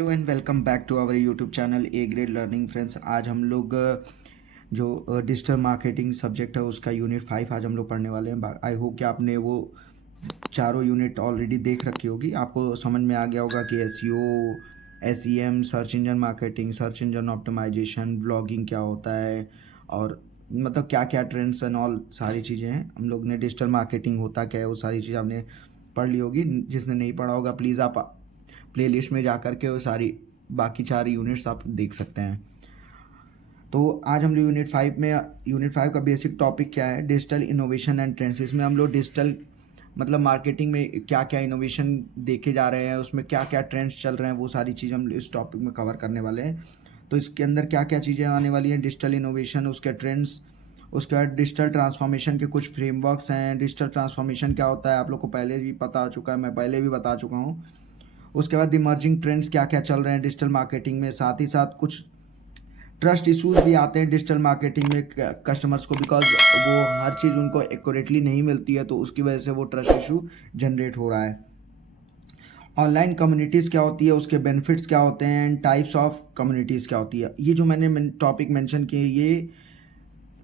Hello and welcome back to our YouTube channel a grade learning friends. आज हम लोग जो डिजिटल मार्केटिंग सब्जेक्ट है उसका यूनिट 5 आज हम लोग पढ़ने वाले हैं। आई होप कि आपने वो चारों यूनिट ऑलरेडी देख रखी होगी, आपको समझ में आ गया होगा कि SEM, search engine marketing, search engine optimisation, blogging क्या होता है और मतलब क्या क्या ट्रेंड्स एंड ऑल सारी चीज़ें हैं। हम लोग ने डिजिटल मार्केटिंग होता क्या है वो सारी चीज़ें आपने पढ़ ली होगी। जिसने नहीं पढ़ा होगा प्लीज़ आप प्लेलिस्ट में जा कर के वो सारी बाकी 4 यूनिट्स आप देख सकते हैं। तो आज हम लोग यूनिट 5 का बेसिक टॉपिक क्या है, डिजिटल इनोवेशन एंड ट्रेंड्स। इसमें हम लोग डिजिटल मतलब मार्केटिंग में क्या क्या इनोवेशन देखे जा रहे हैं, उसमें क्या क्या ट्रेंड्स चल रहे हैं, वो सारी चीज़ हम इस टॉपिक में कवर करने वाले हैं। तो इसके अंदर क्या क्या चीज़ें आने वाली हैं, डिजिटल इनोवेशन, उसके ट्रेंड्स, उसके बाद डिजिटल ट्रांसफॉर्मेशन के कुछ फ्रेमवर्क्स हैं। डिजिटल ट्रांसफॉर्मेशन क्या होता है आप लोग को पहले भी पता हो चुका है, मैं पहले भी बता चुका हूँ। उसके बाद इमर्जिंग ट्रेंड्स क्या क्या चल रहे हैं डिजिटल मार्केटिंग में, साथ ही साथ कुछ ट्रस्ट इश्यूज भी आते हैं डिजिटल मार्केटिंग में कस्टमर्स को, बिकॉज वो हर चीज़ उनको एक्यूरेटली नहीं मिलती है, तो उसकी वजह से वो ट्रस्ट इशू जनरेट हो रहा है। ऑनलाइन कम्युनिटीज़ क्या होती है, उसके बेनिफिट्स क्या होते हैं, एंड टाइप्स ऑफ कम्युनिटीज़ क्या होती है। ये जो मैंने टॉपिक मेंशन किए ये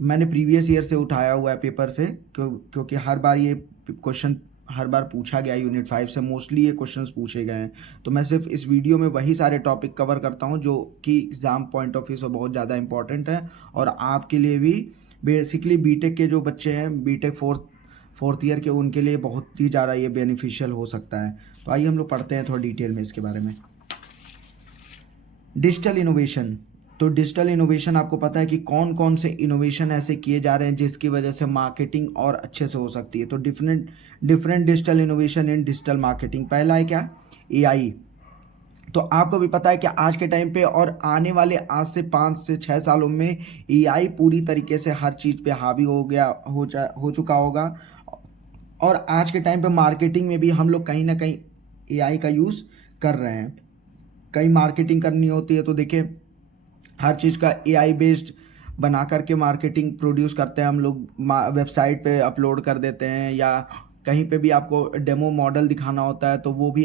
मैंने प्रीवियस ईयर से उठाया हुआ है पेपर से, क्योंकि हर बार ये क्वेश्चन हर बार पूछा गया यूनिट 5 से, मोस्टली ये क्वेश्चंस पूछे गए हैं। तो मैं सिर्फ इस वीडियो में वही सारे टॉपिक कवर करता हूँ जो कि एग्ज़ाम पॉइंट ऑफ व्यू से बहुत ज़्यादा इंपॉर्टेंट है और आपके लिए भी, बेसिकली बीटेक के जो बच्चे हैं, बीटेक फोर्थ ईयर के, उनके लिए बहुत ही ज़्यादा ये बेनिफिशियल हो सकता है। तो आइए हम लोग पढ़ते हैं थोड़ा डिटेल में इसके बारे में। Digital innovation. तो डिजिटल इनोवेशन आपको पता है कि कौन कौन से इनोवेशन ऐसे किए जा रहे हैं जिसकी वजह से मार्केटिंग और अच्छे से हो सकती है। तो different digital innovation in digital marketing. पहला है क्या, एआई। तो आपको भी पता है कि आज के टाइम पे और आने वाले आज से 5 से 6 सालों में एआई पूरी तरीके से हर चीज़ पे हावी हो चुका होगा। और आज के टाइम पे मार्केटिंग में भी हम लोग कहीं ना कहीं एआई का यूज़ कर रहे हैं। कहीं मार्केटिंग करनी होती है तो देखिए हर चीज़ का एआई बेस्ड बना करके मार्केटिंग प्रोड्यूस करते हैं हम लोग, वेबसाइट पे अपलोड कर देते हैं, या कहीं पे भी आपको डेमो मॉडल दिखाना होता है तो वो भी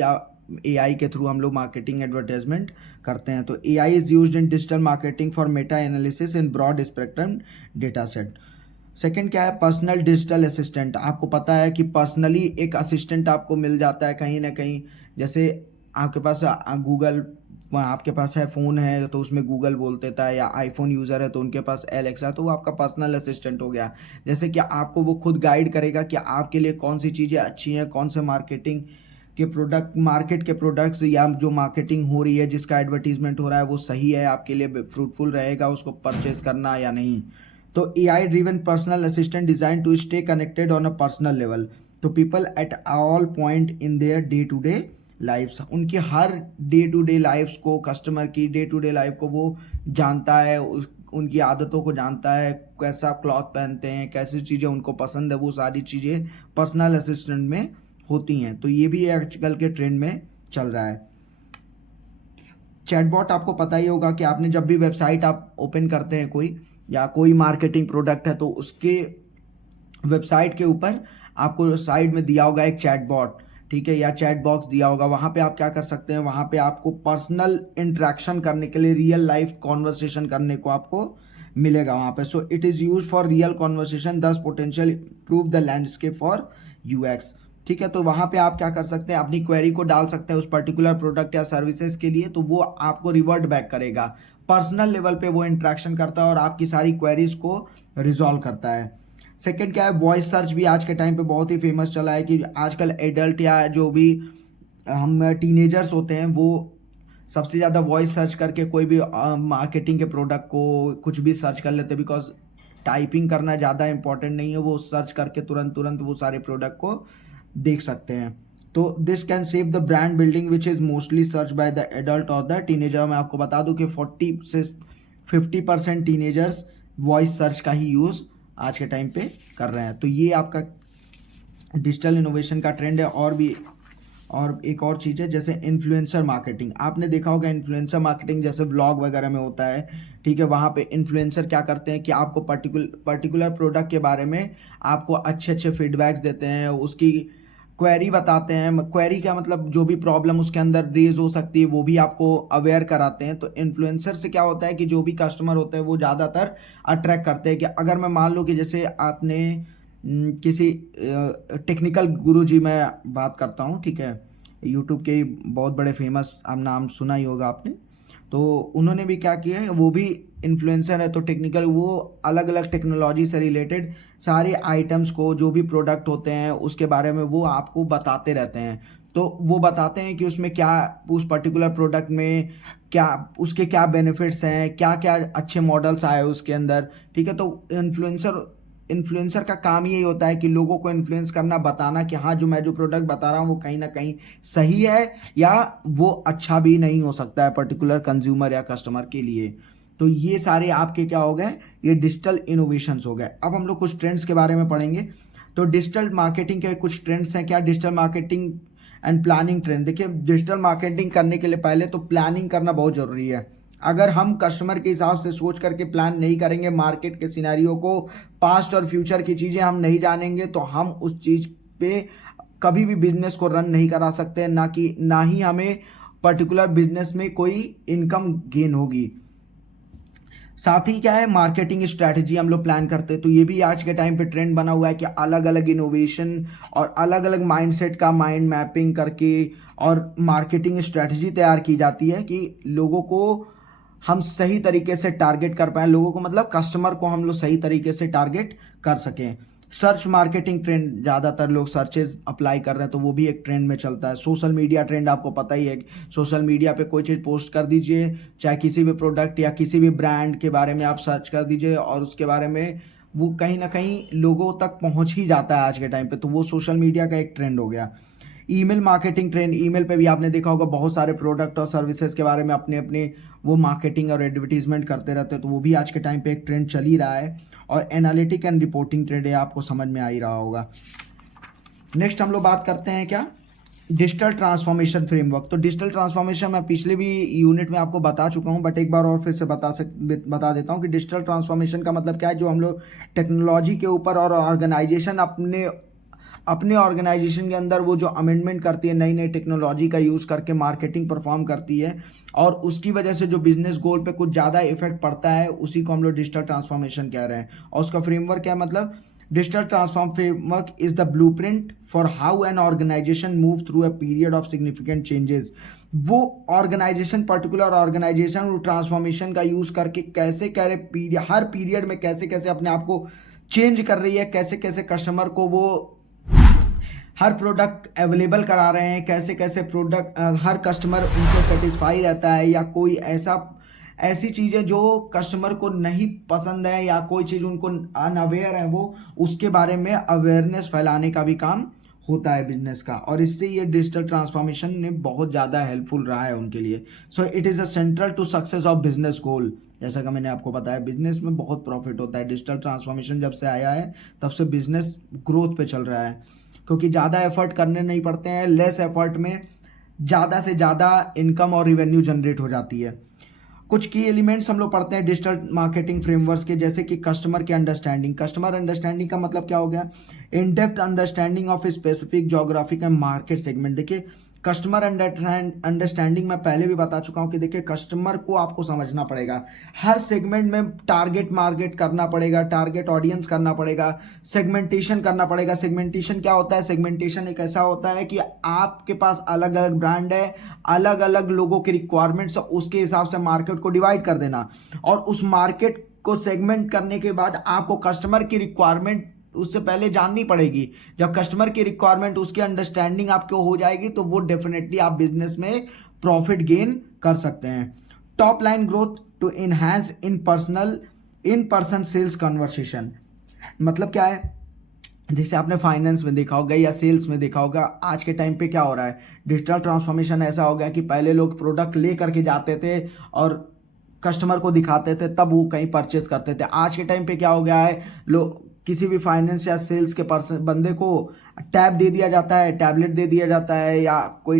एआई के थ्रू हम लोग मार्केटिंग एडवर्टाइजमेंट करते हैं। तो AI is used in digital marketing for meta analysis in broad spectrum data set. Second क्या है, पर्सनल डिजिटल असिस्टेंट। आपको पता है कि पर्सनली एक असिस्टेंट आपको मिल जाता है कहीं ना कहीं। जैसे आपके पास गूगल, आपके पास है फ़ोन है तो उसमें गूगल बोल देता है, या आईफोन यूज़र है तो उनके पास एलेक्सा, तो वो आपका पर्सनल असिस्टेंट हो गया। जैसे कि आपको वो खुद गाइड करेगा कि आपके लिए कौन सी चीज़ें अच्छी हैं, कौन से मार्केट के प्रोडक्ट्स या जो मार्केटिंग हो रही है, जिसका एडवर्टीजमेंट हो रहा है वो सही है, आपके लिए फ्रूटफुल रहेगा उसको परचेज करना या नहीं। तो AI driven personal assistant design to stay connected on a personal level to people at all point in their day to day lifes. उनकी हर डे टू डे लाइफ्स को, कस्टमर की डे टू डे लाइफ को वो जानता है, उनकी आदतों को जानता है, कैसा क्लॉथ पहनते हैं, कैसी चीज़ें उनको पसंद है, वो सारी चीज़ें पर्सनल असिस्टेंट में होती हैं। तो ये भी आजकल के ट्रेंड में चल रहा है। चैटबॉट, आपको पता ही होगा कि आपने जब भी वेबसाइट आप ओपन करते हैं कोई, या कोई मार्केटिंग प्रोडक्ट है, तो उसके वेबसाइट के ऊपर आपको साइड में दिया होगा एक चैटबॉट, ठीक है, या चैट बॉक्स दिया होगा। वहाँ पे आप क्या कर सकते हैं, वहाँ पे आपको पर्सनल इंटरेक्शन करने के लिए, रियल लाइफ कॉन्वर्सेशन करने को आपको मिलेगा वहाँ पे। So it is use for real conversation this potential improve the landscape for UX. ठीक है, तो वहाँ पे आप क्या कर सकते हैं, अपनी क्वेरी को डाल सकते हैं उस पर्टिकुलर प्रोडक्ट या सर्विसेज के लिए, तो वो आपको रिवर्ट बैक करेगा। पर्सनल लेवल पे वो इंटरेक्शन करता है और आपकी सारी क्वेरीज को रिजॉल्व करता है। सेकंड क्या है, वॉइस सर्च भी आज के टाइम पे बहुत ही फेमस चला है कि आजकल एडल्ट या जो भी हम टीनेजर्स होते हैं वो सबसे ज़्यादा वॉइस सर्च करके कोई भी मार्केटिंग के प्रोडक्ट को कुछ भी सर्च कर लेते हैं, बिकॉज टाइपिंग करना ज़्यादा इंपॉर्टेंट नहीं है, वो सर्च करके तुरंत तुरंत वो सारे प्रोडक्ट को देख सकते हैं। तो this can save the brand building which is mostly search by the adult और द टीनेजर। मैं आपको बता दूं कि 40 से 50% टीनेजर्स वॉइस सर्च का ही यूज़ आज के टाइम पे कर रहे हैं। तो ये आपका डिजिटल इनोवेशन का ट्रेंड है। और एक और चीज़ है जैसे इन्फ्लुएंसर मार्केटिंग। आपने देखा होगा इन्फ्लुएंसर मार्केटिंग जैसे व्लॉग वगैरह में होता है, ठीक है, वहाँ पे इन्फ्लुएंसर क्या करते हैं कि आपको पर्टिकुलर प्रोडक्ट के बारे में आपको अच्छे अच्छे फीडबैक्स देते हैं, उसकी क्वेरी बताते हैं, क्वेरी का मतलब जो भी प्रॉब्लम उसके अंदर रेज हो सकती है वो भी आपको अवेयर कराते हैं। तो इन्फ्लुएंसर से क्या होता है कि जो भी कस्टमर होते हैं वो ज़्यादातर अट्रैक्ट करते हैं। कि अगर मैं मान लो कि जैसे आपने किसी टेक्निकल गुरु जी मैं बात करता हूँ, ठीक है, यूट्यूब के बहुत बड़े फेमस, आप नाम सुना ही होगा आपने। तो उन्होंने भी क्या किया है, वो भी इन्फ्लुएंसर है, तो टेक्निकल, वो अलग अलग टेक्नोलॉजी से रिलेटेड सारे आइटम्स को, जो भी प्रोडक्ट होते हैं उसके बारे में वो आपको बताते रहते हैं। तो वो बताते हैं कि उसमें क्या, उस पर्टिकुलर प्रोडक्ट में क्या, उसके क्या बेनिफिट्स हैं, क्या क्या अच्छे मॉडल्स आए उसके अंदर, ठीक है। तो इन्फ्लुएंसर का काम यही होता है कि लोगों को इन्फ्लुएंस करना, बताना कि हाँ, जो मैं जो प्रोडक्ट बता रहा हूँ वो कहीं ना कहीं सही है, या वो अच्छा भी नहीं हो सकता है पर्टिकुलर कंज्यूमर या कस्टमर के लिए। तो ये सारे आपके क्या हो गए, ये डिजिटल इनोवेशंस हो गए। अब हम लोग कुछ ट्रेंड्स के बारे में पढ़ेंगे। तो डिजिटल मार्केटिंग के कुछ ट्रेंड्स हैं क्या, digital marketing and planning trend. देखिए, डिजिटल मार्केटिंग करने के लिए पहले तो प्लानिंग करना बहुत ज़रूरी है। अगर हम कस्टमर के हिसाब से सोच करके प्लान नहीं करेंगे, मार्केट के सिनेरियो को, पास्ट और फ्यूचर की चीज़ें हम नहीं जानेंगे, तो हम उस चीज़ पे कभी भी बिजनेस को रन नहीं करा सकते, ना ही हमें पर्टिकुलर बिजनेस में कोई इनकम गेन होगी। साथ ही क्या है, मार्केटिंग स्ट्रैटेजी हम लोग प्लान करते हैं। तो ये भी आज के टाइम पे ट्रेंड बना हुआ है कि अलग अलग इनोवेशन और अलग अलग माइंडसेट का माइंड मैपिंग करके और मार्केटिंग स्ट्रैटेजी तैयार की जाती है कि लोगों को हम सही तरीके से टारगेट कर पाए, लोगों को मतलब कस्टमर को हम लोग सही तरीके से टारगेट कर सकें। सर्च मार्केटिंग ट्रेंड, ज़्यादातर लोग सर्चेज अप्लाई कर रहे हैं, तो वो भी एक ट्रेंड में चलता है। सोशल मीडिया ट्रेंड, आपको पता ही है, सोशल मीडिया पे कोई चीज़ पोस्ट कर दीजिए, चाहे किसी भी प्रोडक्ट या किसी भी ब्रांड के बारे में आप सर्च कर दीजिए, और उसके बारे में वो कहीं ना कहीं लोगों तक पहुंच ही जाता है आज के टाइम पे। तो वो सोशल मीडिया का एक ट्रेंड हो गया। ईमेल मार्केटिंग ट्रेंड, ईमेल पे भी आपने देखा होगा बहुत सारे प्रोडक्ट और सर्विसेज के बारे में अपने अपने वो मार्केटिंग और एडवर्टीजमेंट करते रहते हैं। तो वो भी आज के टाइम पे एक ट्रेंड चल ही रहा है। और एनालिटिक एंड रिपोर्टिंग ट्रेंड है, आपको समझ में आ ही रहा होगा। नेक्स्ट हम लोग बात करते हैं क्या, डिजिटल ट्रांसफॉर्मेशन फ्रेमवर्क। तो डिजिटल ट्रांसफॉर्मेशन मैं पिछले भी यूनिट में आपको बता चुका हूं, बट एक बार और फिर से बता देता हूं कि डिजिटल ट्रांसफॉर्मेशन का मतलब क्या है। जो हम लोग टेक्नोलॉजी के ऊपर और ऑर्गेनाइजेशन अपने ऑर्गेनाइजेशन के अंदर वो जो अमेंडमेंट करती है, नई नई टेक्नोलॉजी का यूज़ करके मार्केटिंग परफॉर्म करती है, और उसकी वजह से जो बिजनेस गोल पे कुछ ज़्यादा इफेक्ट पड़ता है, उसी को हम लोग डिजिटल ट्रांसफॉर्मेशन कह रहे हैं। और उसका फ्रेमवर्क क्या है, मतलब digital transform framework is the blueprint for how an organisation move through a period of significant changes. वो ऑर्गेनाइजेशन, पर्टिकुलर ऑर्गेनाइजेशन वो ट्रांसफॉर्मेशन का यूज़ करके कैसे हर पीरियड में कैसे कैसे अपने आप को चेंज कर रही है, कैसे कैसे कस्टमर को वो हर प्रोडक्ट अवेलेबल करा रहे हैं, कैसे कैसे प्रोडक्ट हर कस्टमर उनसे सेटिस्फाई रहता है, या कोई ऐसी चीज़ें जो कस्टमर को नहीं पसंद है, या कोई चीज़ उनको अनअवेयर है, वो उसके बारे में अवेयरनेस फैलाने का भी काम होता है बिजनेस का। और इससे ये डिजिटल ट्रांसफॉर्मेशन ने बहुत ज़्यादा हेल्पफुल रहा है उनके लिए। So it is a central to success of business goal. जैसा कि मैंने आपको बताया, बिजनेस में बहुत प्रॉफिट होता है। डिजिटल ट्रांसफॉर्मेशन जब से आया है तब से बिजनेस ग्रोथ पे चल रहा है, क्योंकि ज़्यादा एफर्ट करने नहीं पड़ते हैं, लेस एफर्ट में ज़्यादा से ज़्यादा इनकम और रिवेन्यू जनरेट हो जाती है। कुछ की एलिमेंट्स हम लोग पढ़ते हैं डिजिटल मार्केटिंग फ्रेमवर्क्स के, जैसे कि कस्टमर के अंडरस्टैंडिंग। कस्टमर अंडरस्टैंडिंग का मतलब क्या हो गया, in depth understanding of specific geographic and market segment. देखिए, कस्टमर अंडरस्टैंडिंग मैं पहले भी बता चुका हूं कि देखिए, कस्टमर को आपको समझना पड़ेगा, हर सेगमेंट में टारगेट मार्केट करना पड़ेगा, टारगेट ऑडियंस करना पड़ेगा, सेगमेंटेशन करना पड़ेगा। सेगमेंटेशन क्या होता है, सेगमेंटेशन एक ऐसा होता है कि आपके पास अलग अलग ब्रांड है, अलग अलग लोगों के रिक्वायरमेंट्स, उसके हिसाब से मार्केट को डिवाइड कर देना, और उस मार्केट को सेगमेंट करने के बाद आपको कस्टमर की रिक्वायरमेंट उससे पहले जाननी पड़ेगी। जब कस्टमर की रिक्वायरमेंट, उसकी अंडरस्टैंडिंग आपको हो जाएगी, तो वो डेफिनेटली आप बिजनेस में प्रॉफिट गेन कर सकते हैं। Top line growth to enhance in person sales conversation. मतलब क्या है, जैसे आपने फाइनेंस में देखा होगा या सेल्स में देखा होगा, आज के टाइम पे क्या हो रहा है, डिजिटल ट्रांसफॉर्मेशन ऐसा हो गया कि पहले लोग प्रोडक्ट ले करके जाते थे और कस्टमर को दिखाते थे, तब वो कहीं परचेस करते थे। आज के टाइम पे क्या हो गया है, लोग किसी भी फाइनेंस या सेल्स के पर्सन बंदे को टैब दे दिया जाता है, टैबलेट दे दिया जाता है, या कोई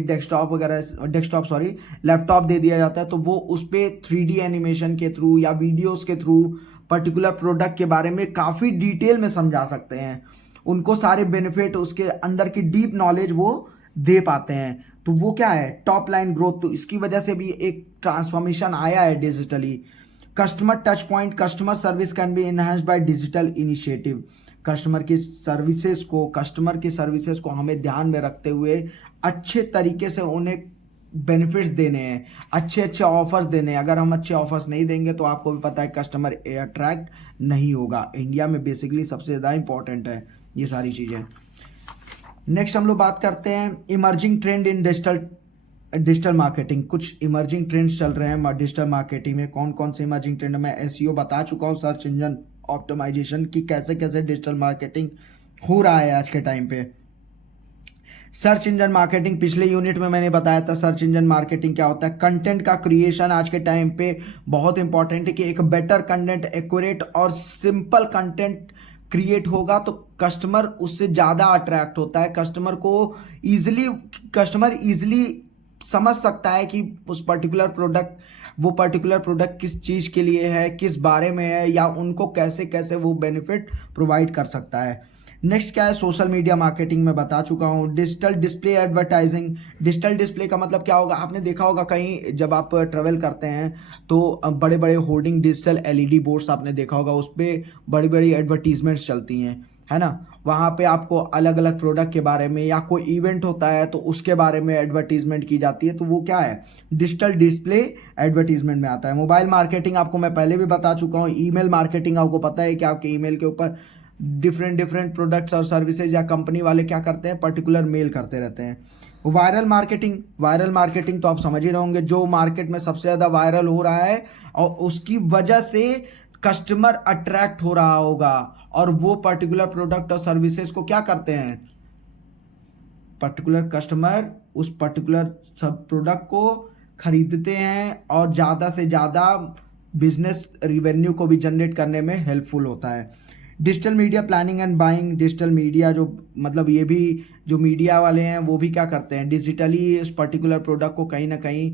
लैपटॉप दे दिया जाता है, तो वो उस पर 3D एनिमेशन के थ्रू या वीडियोस के थ्रू पर्टिकुलर प्रोडक्ट के बारे में काफ़ी डिटेल में समझा सकते हैं। उनको सारे बेनिफिट, उसके अंदर की डीप नॉलेज वो दे पाते हैं। तो वो क्या है, टॉप लाइन ग्रोथ। तो इसकी वजह से भी एक ट्रांसफॉर्मेशन आया है digitally. Customer touch point, customer service can be enhanced by digital initiative. Customer की सर्विसेज को हमें ध्यान में रखते हुए अच्छे तरीके से उन्हें बेनिफिट्स देने हैं, अच्छे अच्छे ऑफर्स देने हैं। अगर हम अच्छे ऑफर्स नहीं देंगे तो आपको भी पता है कस्टमर अट्रैक्ट नहीं होगा। इंडिया में बेसिकली सबसे ज़्यादा इंपॉर्टेंट है ये सारी चीज़ें। नेक्स्ट हम लोग बात करते हैं इमर्जिंग ट्रेंड इन डिजिटल मार्केटिंग। कुछ इमर्जिंग ट्रेंड्स चल रहे हैं डिजिटल मार्केटिंग में। कौन कौन से इमर्जिंग ट्रेंड, मैं एसईओ बता चुका हूँ, सर्च इंजन ऑप्टिमाइजेशन की कैसे कैसे डिजिटल मार्केटिंग हो रहा है आज के टाइम पे। सर्च इंजन मार्केटिंग, पिछले यूनिट में मैंने बताया था सर्च इंजन मार्केटिंग क्या होता है। कंटेंट का क्रिएशन आज के टाइम पे बहुत इंपॉर्टेंट है कि एक बेटर कंटेंट, एक्यूरेट और सिंपल कंटेंट क्रिएट होगा तो कस्टमर उससे ज़्यादा अट्रैक्ट होता है। कस्टमर इजीली समझ सकता है कि वो पर्टिकुलर प्रोडक्ट किस चीज़ के लिए है, किस बारे में है, या उनको कैसे कैसे वो बेनिफिट प्रोवाइड कर सकता है। नेक्स्ट क्या है, सोशल मीडिया मार्केटिंग में बता चुका हूँ। Digital display advertising. Digital display का मतलब क्या होगा, आपने देखा होगा कहीं जब आप ट्रेवल करते हैं तो बड़े बड़े होर्डिंग, डिजिटल एलईडी बोर्ड्स आपने देखा होगा, उस पर बड़ी बड़ी एडवर्टीजमेंट्स चलती हैं, है ना। वहाँ पे आपको अलग अलग प्रोडक्ट के बारे में, या कोई इवेंट होता है तो उसके बारे में एडवर्टीजमेंट की जाती है, तो वो क्या है, डिजिटल डिस्प्ले एडवर्टीजमेंट में आता है। मोबाइल मार्केटिंग आपको मैं पहले भी बता चुका हूँ। ईमेल मार्केटिंग, आपको पता है कि आपके ईमेल के ऊपर डिफरेंट प्रोडक्ट्स और सर्विसेज या कंपनी वाले क्या करते हैं, पर्टिकुलर मेल करते रहते हैं। वायरल मार्केटिंग तो आप समझ ही रहे होंगे, जो मार्केट में सबसे ज़्यादा वायरल हो रहा है और उसकी वजह से कस्टमर अट्रैक्ट हो रहा होगा, और वो पर्टिकुलर प्रोडक्ट और सर्विसेज को क्या करते हैं, पर्टिकुलर कस्टमर उस पर्टिकुलर सब प्रोडक्ट को खरीदते हैं और ज़्यादा से ज़्यादा बिजनेस रिवेन्यू को भी जनरेट करने में हेल्पफुल होता है। Digital media planning and buying. Digital media जो मतलब ये भी जो मीडिया वाले हैं वो भी क्या करते हैं, डिजिटली उस पर्टिकुलर प्रोडक्ट को कहीं ना कहीं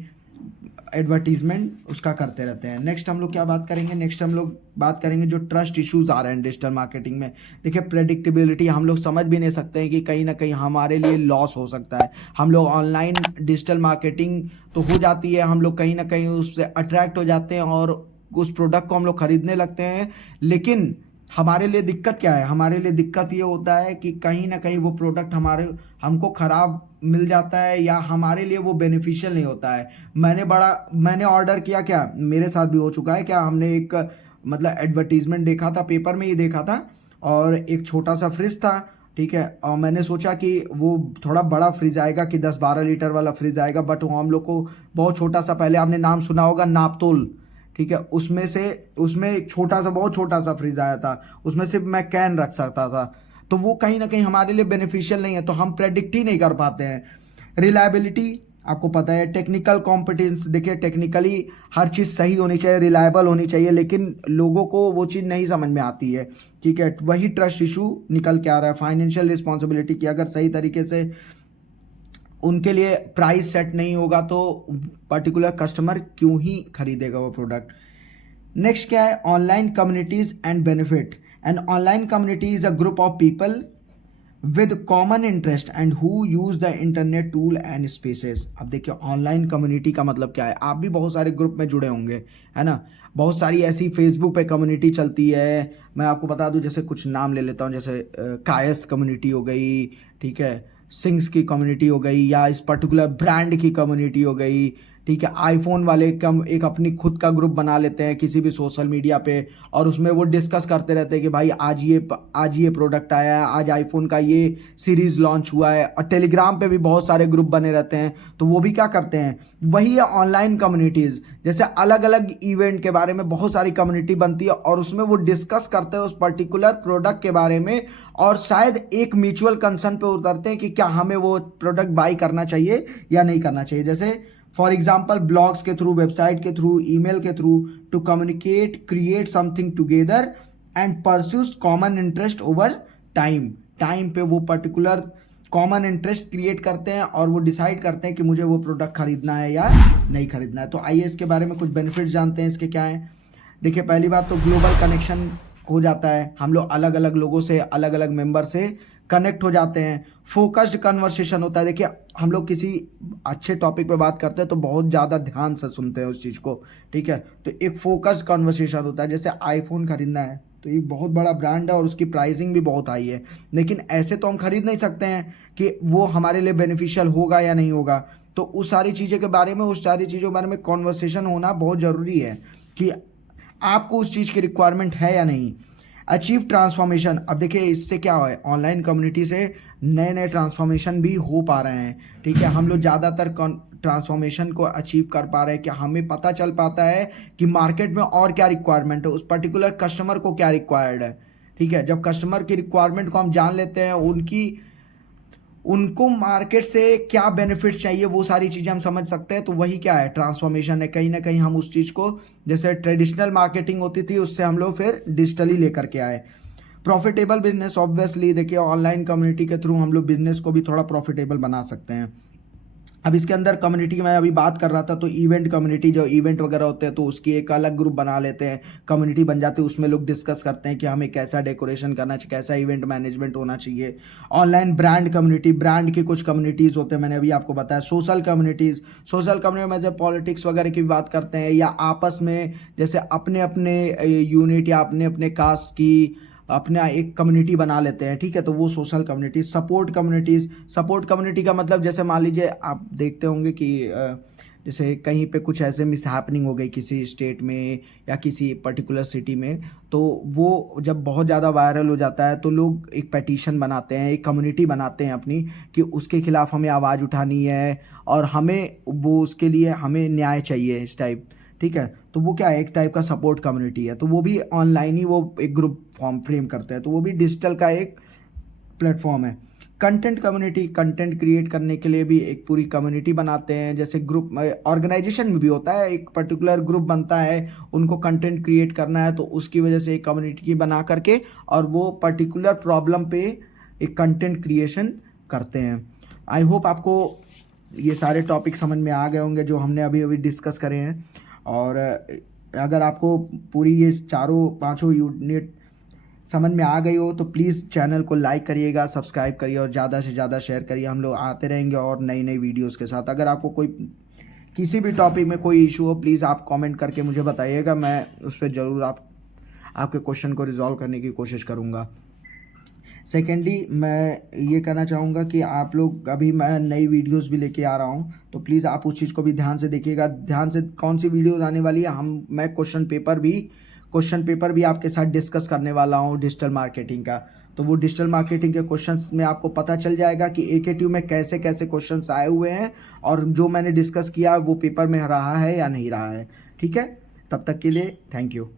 एडवर्टीजमेंट उसका करते रहते हैं। नेक्स्ट हम लोग क्या बात करेंगे, नेक्स्ट हम लोग बात करेंगे जो ट्रस्ट इश्यूज आ रहे हैं डिजिटल मार्केटिंग में। देखिए, प्रेडिक्टेबिलिटी, हम लोग समझ भी नहीं सकते हैं कि कहीं ना कहीं हमारे लिए लॉस हो सकता है। हम लोग ऑनलाइन डिजिटल मार्केटिंग तो हो जाती है, हम लोग कहीं ना कहीं उससे अट्रैक्ट हो जाते हैं और उस प्रोडक्ट को हम लोग खरीदने लगते हैं, लेकिन हमारे लिए दिक्कत क्या है, हमारे लिए दिक्कत ये होता है कि कहीं ना कहीं वो प्रोडक्ट हमको ख़राब मिल जाता है, या हमारे लिए वो बेनिफिशियल नहीं होता है। मैंने ऑर्डर किया, क्या मेरे साथ भी हो चुका है, क्या हमने एक मतलब एडवर्टीजमेंट देखा था, पेपर में ही देखा था, और एक छोटा सा फ्रिज था, ठीक है, और मैंने सोचा कि वो थोड़ा बड़ा फ्रिज आएगा कि 10-12 लीटर वाला फ्रिज आएगा, बट वो हम लोग को बहुत छोटा सा, पहले आपने नाम सुना होगा नापतोल, ठीक है, उसमें एक बहुत छोटा सा फ्रिज आया था, उसमें सिर्फ मैं कैन रख सकता था। तो वो कहीं ना कहीं हमारे लिए बेनिफिशियल नहीं है, तो हम प्रेडिक्ट ही नहीं कर पाते हैं। रिलायबिलिटी, आपको पता है, टेक्निकल कॉम्पिटेंस। देखिए, टेक्निकली हर चीज़ सही होनी चाहिए, रिलायबल होनी चाहिए, लेकिन लोगों को वो चीज़ नहीं समझ में आती है, ठीक है, वही ट्रस्ट इशू निकल के आ रहा है। फाइनेंशियल रिस्पॉन्सिबिलिटी की, अगर सही तरीके से उनके लिए प्राइस सेट नहीं होगा तो पर्टिकुलर कस्टमर क्यों ही खरीदेगा वो प्रोडक्ट। नेक्स्ट क्या है, online communities and benefit. And online community is a group of people with common interest and who use the internet tool and spaces. अब देखिए, ऑनलाइन कम्युनिटी का मतलब क्या है, आप भी बहुत सारे ग्रुप में जुड़े होंगे, है ना। बहुत सारी ऐसी फेसबुक पे कम्युनिटी चलती है, मैं आपको बता दूं, जैसे कुछ नाम ले लेता हूं, जैसे कायस कम्युनिटी हो गई, ठीक है, सिंग्स की कम्युनिटी हो गई, या इस पर्टिकुलर ब्रांड की कम्युनिटी हो गई, ठीक है। आईफोन वाले एक अपनी खुद का ग्रुप बना लेते हैं किसी भी सोशल मीडिया पे, और उसमें वो डिस्कस करते रहते हैं कि भाई आज ये प्रोडक्ट आया है, आज आईफोन का ये सीरीज लॉन्च हुआ है। और टेलीग्राम पे भी बहुत सारे ग्रुप बने रहते हैं, तो वो भी क्या करते हैं, वही है ऑनलाइन कम्युनिटीज़। जैसे अलग अलग इवेंट के बारे में बहुत सारी कम्युनिटी बनती है और उसमें वो डिस्कस करते हैं उस पर्टिकुलर प्रोडक्ट के बारे में, और शायद एक म्यूचुअल कंसर्न पे उतरते हैं कि क्या हमें वो प्रोडक्ट बाई करना चाहिए या नहीं करना चाहिए। जैसे फॉर एग्जाम्पल, ब्लॉग्स के थ्रू, वेबसाइट के थ्रू, ईमेल के थ्रू, to communicate, create something together and pursues common interest over time पे वो पर्टिकुलर कॉमन इंटरेस्ट क्रिएट करते हैं और वो डिसाइड करते हैं कि मुझे वो प्रोडक्ट खरीदना है या नहीं खरीदना है। तो आइए इसके बारे में कुछ बेनिफिट जानते हैं, इसके क्या हैं। देखिए, पहली बात तो ग्लोबल कनेक्शन हो जाता है, हम लोग अलग अलग लोगों से, अलग अलग मेंबर से कनेक्ट हो जाते हैं, फोकस्ड कन्वर्सेशन होता है। देखिए हम लोग किसी अच्छे टॉपिक पे बात करते हैं तो बहुत ज़्यादा ध्यान से सुनते हैं उस चीज़ को, ठीक है। तो एक फोकस्ड कन्वर्सेशन होता है। जैसे आईफोन खरीदना है तो ये बहुत बड़ा ब्रांड है और उसकी प्राइसिंग भी बहुत हाई है, लेकिन ऐसे तो हम खरीद नहीं सकते हैं कि वो हमारे लिए बेनिफिशियल होगा या नहीं होगा। तो उस सारी चीज़ों के बारे में, उस सारी चीज़ों के बारे में कॉन्वर्सेशन होना बहुत ज़रूरी है कि आपको उस चीज़ की रिक्वायरमेंट है या नहीं। अचीव ट्रांसफॉर्मेशन, अब देखिए इससे क्या है, ऑनलाइन कम्युनिटी से नए नए ट्रांसफॉर्मेशन भी हो पा रहे हैं, ठीक है। हम लोग ज़्यादातर ट्रांसफॉर्मेशन को अचीव कर पा रहे हैं कि हमें पता चल पाता है कि मार्केट में और क्या रिक्वायरमेंट है, उस पर्टिकुलर कस्टमर को क्या रिक्वायर्ड है, ठीक है। जब कस्टमर की रिक्वायरमेंट को हम जान लेते हैं, उनको मार्केट से क्या बेनिफिट चाहिए, वो सारी चीज़ें हम समझ सकते हैं। तो वही क्या है, ट्रांसफॉर्मेशन है। कहीं ना कहीं हम उस चीज़ को, जैसे ट्रेडिशनल मार्केटिंग होती थी उससे हम लोग फिर डिजिटली लेकर के आए। प्रॉफिटेबल बिजनेस, ऑब्वियसली देखिए ऑनलाइन कम्युनिटी के थ्रू हम लोग बिजनेस को भी थोड़ा प्रॉफिटेबल बना सकते हैं। अब इसके अंदर कम्युनिटी में अभी बात कर रहा था, तो इवेंट कम्युनिटी, जो इवेंट वगैरह होते हैं तो उसकी एक अलग ग्रुप बना लेते हैं, कम्युनिटी बन जाती है, उसमें लोग डिस्कस करते हैं कि हमें कैसा डेकोरेशन करना चाहिए, कैसा इवेंट मैनेजमेंट होना चाहिए। ऑनलाइन ब्रांड कम्युनिटी, ब्रांड की कुछ कम्युनिटीज़ होते हैं, मैंने अभी आपको बताया। सोशल कम्युनिटीज़, सोशल कम्युनिटी में जब पॉलिटिक्स वगैरह की भी बात करते हैं, या आपस में जैसे अपने अपने यूनिट या अपने अपने कास्ट की अपना एक कम्युनिटी बना लेते हैं, ठीक है। तो वो social community. Support communities, support community का मतलब जैसे मान लीजिए आप देखते होंगे कि जैसे कहीं पे कुछ ऐसे मिस हैपनिंग हो गई किसी स्टेट में या किसी पर्टिकुलर सिटी में, तो वो जब बहुत ज़्यादा वायरल हो जाता है तो लोग एक पेटिशन बनाते हैं, एक कम्युनिटी बनाते हैं अपनी, कि उसके खिलाफ हमें आवाज़ उठानी है और हमें वो, उसके लिए हमें न्याय चाहिए, इस टाइप, ठीक है। तो वो क्या है, एक टाइप का सपोर्ट कम्युनिटी है। तो वो भी ऑनलाइन ही वो एक ग्रुप फॉर्म फ्रेम करते हैं, तो वो भी डिजिटल का एक प्लेटफॉर्म है। कंटेंट कम्युनिटी, कंटेंट क्रिएट करने के लिए भी एक पूरी कम्युनिटी बनाते हैं। जैसे ग्रुप ऑर्गेनाइजेशन में भी होता है, एक पर्टिकुलर ग्रुप बनता है, उनको कंटेंट क्रिएट करना है तो उसकी वजह से एक कम्युनिटी बना करके और वो पर्टिकुलर प्रॉब्लम पे एक कंटेंट क्रिएशन करते हैं। आई होप आपको ये सारे टॉपिक समझ में आ गए होंगे जो हमने अभी अभी डिस्कस करे हैं। और अगर आपको पूरी ये चारों पांचों यूनिट समझ में आ गई हो तो प्लीज़ चैनल को लाइक करिएगा, सब्सक्राइब करिए और ज़्यादा से ज़्यादा शेयर करिए। हम लोग आते रहेंगे और नई नई वीडियोस के साथ। अगर आपको कोई किसी भी टॉपिक में कोई इशू हो, प्लीज़ आप कमेंट करके मुझे बताइएगा, मैं उस पर ज़रूर आपके क्वेश्चन को रिजॉल्व करने की कोशिश करूँगा। सेकेंडली मैं ये कहना चाहूँगा कि आप लोग, अभी मैं नई वीडियोस भी लेके आ रहा हूँ, तो प्लीज़ आप उस चीज़ को भी ध्यान से देखिएगा। ध्यान से कौन सी वीडियोस आने वाली है, मैं क्वेश्चन पेपर भी आपके साथ डिस्कस करने वाला हूँ डिजिटल मार्केटिंग का। तो वो डिजिटल मार्केटिंग के क्वेश्चंस में आपको पता चल जाएगा कि AKTU में कैसे कैसे क्वेश्चंस आए हुए हैं और जो मैंने डिस्कस किया वो पेपर में रहा है या नहीं रहा है, ठीक है। तब तक के लिए थैंक यू।